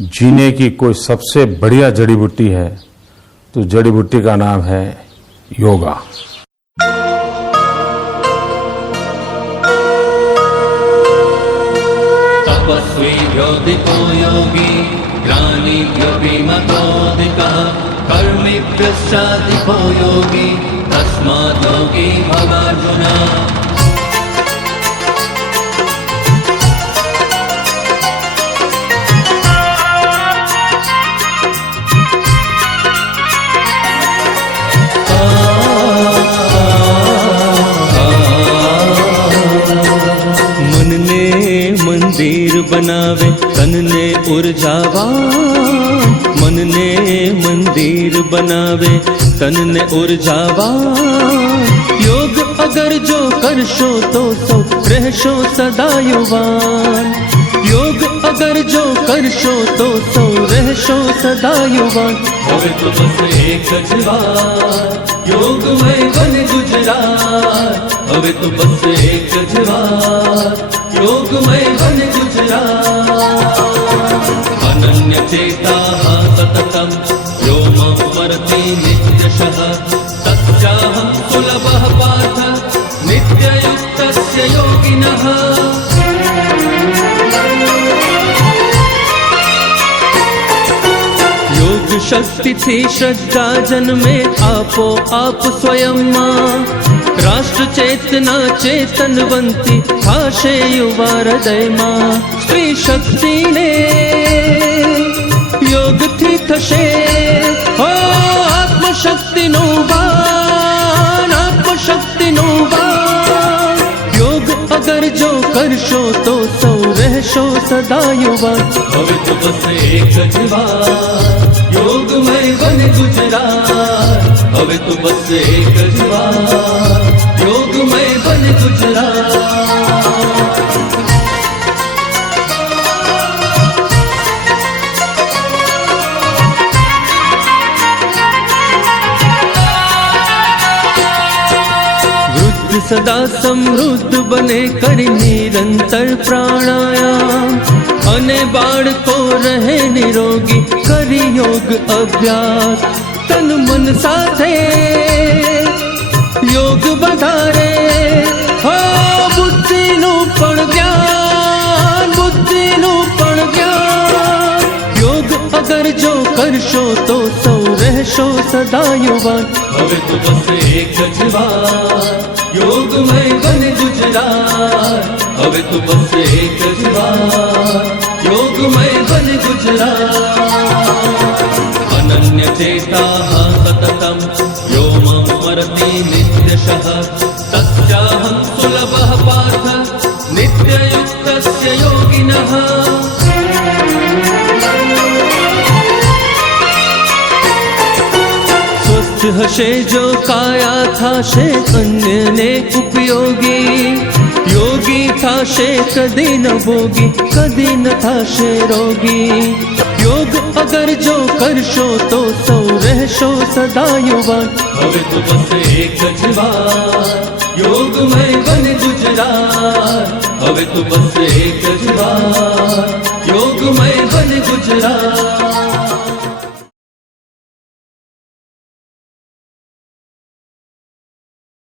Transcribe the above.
जीने की कोई सबसे बढ़िया जड़ी बूटी है तो जड़ी बूटी का नाम है योगा। तपस्वीभ्योऽधिको योगी ज्ञानिभ्योऽपि मतोऽधिकः कर्मिभ्यश्चाधिको योगी तस्मात् योगी भवार्जुन। मन ने मंदिर बनावे तन ने ऊर्जावान, मन ने मंदिर बनावे तन ने ऊर्जावान। योग अगर जो करशो तो सो रहशो सदा युवान। योग अगर जो करशो तो सो रहशो सदा युवान। હવે તો બસ એક જ વાર યોગમય બન ગુજરાત। હવે તો બસ એક જ વાર યોગમય બન ગુજરાત। અનન્ય ચેતા સતતમ યો મમ સ્મરતિ નિત્યશઃ તસ્યાહં સુલભઃ પાર્થ નિત્યયુક્તસ્ય યોગિનઃ। योग शक्ति थी श्रद्धा जन्मे आपो आप स्वयं मां। राष्ट्र चेतना चेतनवंती थाशे युवा हृदय मां। स्त्री शक्ति ने योग थी थशे हो आत्मशक्ति नो बान, आत्मशक्ति नो बान। योग अगर जो करशो तो सौ रहशो सदा युवान। હવે તો બસ એક જ વાર યોગમય બન ગુજરાત। હવે તો બસ એક જ વાર યોગમય બન ગુજરાત। वृद्ध सदा समृद्ध बने करी निरंतर प्राणायाम। अने बाळको रहे निरोगी करी योग अभ्यास। तन मन साथे योग बधारे हो बुद्धिनु पण ज्ञान, बुद्धिनु पण ज्ञान। योग अगर जो करशो तो सौ रहशो सदा युवान। હવે તો બસ એક જ વાર યોગમય બન ગુજરાત। હવે તો બસ એક જ વાર યોગમય બન ગુજરાત। અનન્ય ચેતા સતતમ યો મમ સ્મરતિ નિત્યશઃ તસ્યાહં સુલભઃ પાર્થ નિત્યયુક્તસ્ય યોગિનઃ। स्वस्थ हशे जो काया थाशे अन्यने उपयोगी। योगी थाशे कदी न भोगी कदी न थाशे रोगी। योग अगर जो करशो तो सौ रहशो सदा युवान। હવે તો બસ એક જ વાર યોગમય બન ગુજરાત। હવે તો બસ એક જ વાર યોગમય બન ગુજરાત।